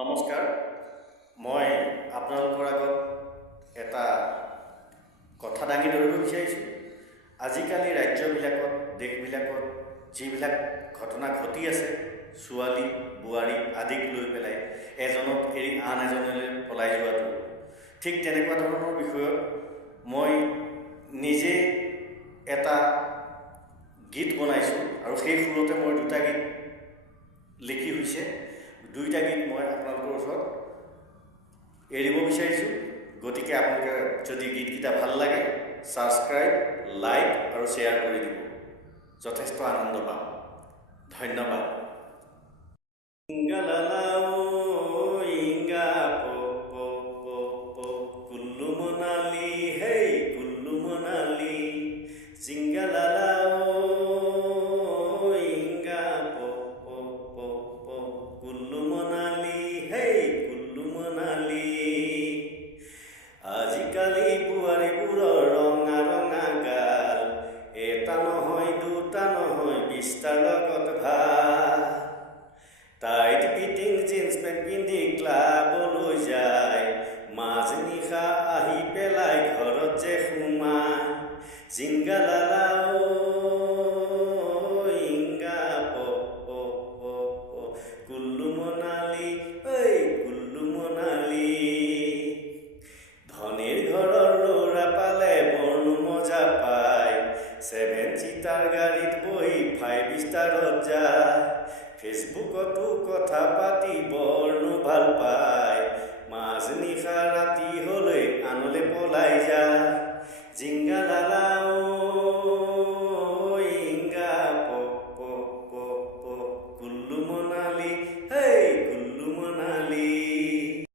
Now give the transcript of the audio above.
নমস্কাৰ, মই আপোনালোকৰ আগত এটা কথা দাঙি ধৰিব বিচাৰিছোঁ। আজিকালি ৰাজ্যবিলাকত, দেশবিলাকত যিবিলাক ঘটনা ঘটি আছে, ছোৱালী বোৱাৰী আদিক লৈ পেলাই এজনক এৰি আন এজনলৈ পলাই যোৱাটো, ঠিক তেনেকুৱা ধৰণৰ বিষয়ত মই নিজে এটা গীত বনাইছোঁ আৰু সেই সুৰতে মই দুটা গীত লিখি হৈছে। দুইটা গীত মই আপোনালোকৰ ওচৰত এৰিব বিচাৰিছোঁ। গতিকে আপোনালোকে যদি গীতকেইটা ভাল লাগে, ছাবস্ক্ৰাইব, লাইক আৰু শ্বেয়াৰ কৰি দিব। যথেষ্ট আনন্দ পাম। ধন্যবাদ। কুল্লু মনালি হেই কুল্লু মনালি জিংগালালা কুল্লু মনালি হেই কুল্লু মনালি। আজিকালি বোৱাৰীবোৰৰ ৰঙা ৰঙা গাল, এটা নহয় দুটা নহয় 20টাৰ লগত ভাল। টাইট ফিটিং জিন্স পেণ্ট পিন্ধি ক্লাবলৈ যায়, মাজনিশা আহি পেলাই ঘৰত যে সোমায়। জিংগালালা কুল্লু মনালি ঐ কুল্লু মনালি। ধনীৰ ঘৰৰ ল'ৰা পালে বৰনো মজা পায়, 7 চিটাৰ গাড়ীত বহি 5 ষ্টাৰত যায়। ফেচবুকতো কথা পাতি বৰনো ভাল পায়।